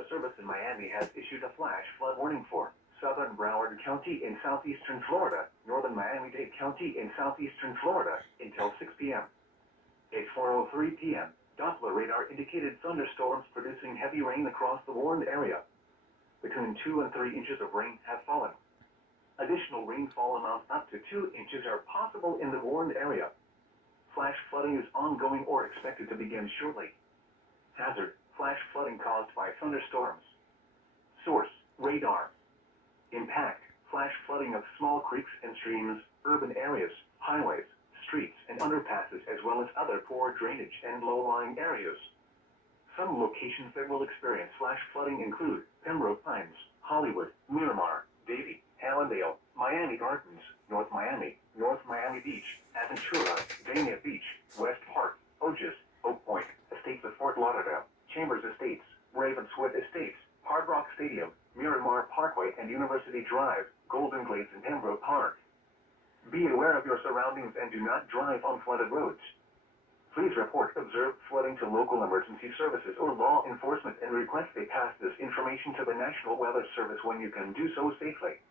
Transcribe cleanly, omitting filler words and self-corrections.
Weather Service in Miami has issued a flash flood warning for southern Broward County in southeastern Florida, northern Miami-Dade County in southeastern Florida until 6 p.m. At 4:03 p.m., Doppler radar indicated thunderstorms producing heavy rain across the warned area. Between 2 and 3 inches of rain have fallen. Additional rainfall amounts up to 2 inches are possible in the warned area. Flash flooding is ongoing or expected to begin shortly. Hazard: flash flooding caused by thunderstorms. Source: radar. Impact: flash flooding of small creeks and streams, urban areas, highways, streets, and underpasses, as well as other poor drainage and low-lying areas. Some locations that will experience flash flooding include Pembroke Pines, Hollywood, Miramar, Davie, Hallandale, Miami Gardens, North Miami Beach, Aventura, Dania Beach, West Park, Otis, Oak Point, Estates of Fort Lauderdale, Chambers Estates, Ravenswood Estates, Hard Rock Stadium, Miramar Parkway and University Drive, Golden Glades and Pembroke Park. Be aware of your surroundings and do not drive on flooded roads. Please report observed flooding to local emergency services or law enforcement and request they pass this information to the National Weather Service when you can do so safely.